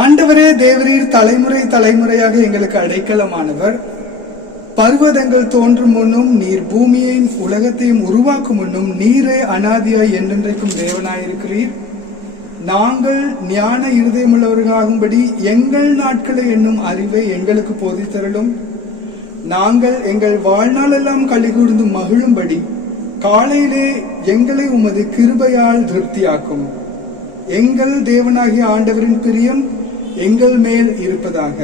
ஆண்டவரே தேவரீர் தலைமுறை தலைமுறையாக எங்களுக்கு அடைக்கலமானவர். பர்வதங்கள் தோன்றும் முன்னும் நீர் பூமியையும் உலகத்தையும் உருவாக்கும் முன்னும் நீரே அனாதியாய் என்றென்றைக்கும் தேவனாயிருக்கிறீர். நாங்கள் ஞான இருதயமுள்ளவர்களாகும்படி எங்கள் நாட்களை என்னும் அறிவை எங்களுக்கு போதித்தருளும். நாங்கள் எங்கள் வாழ்நாள் எல்லாம் களி கூர்ந்து மகிழும்படி காலையிலே எங்களை உமது கிருபையால் திருப்தியாக்கும். எங்கள் தேவனாகிய ஆண்டவரின் பிரியம் எங்கள் மேல் இருப்பதாக.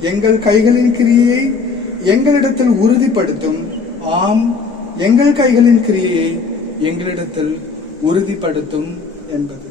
எங்கள் கைகளின் கிரியையை எங்களிடத்தில் உறுதிப்படுத்தும். ஆம், எங்கள் கைகளின் கிரியையை எங்களிடத்தில் உறுதிப்படுத்தும் என்பது.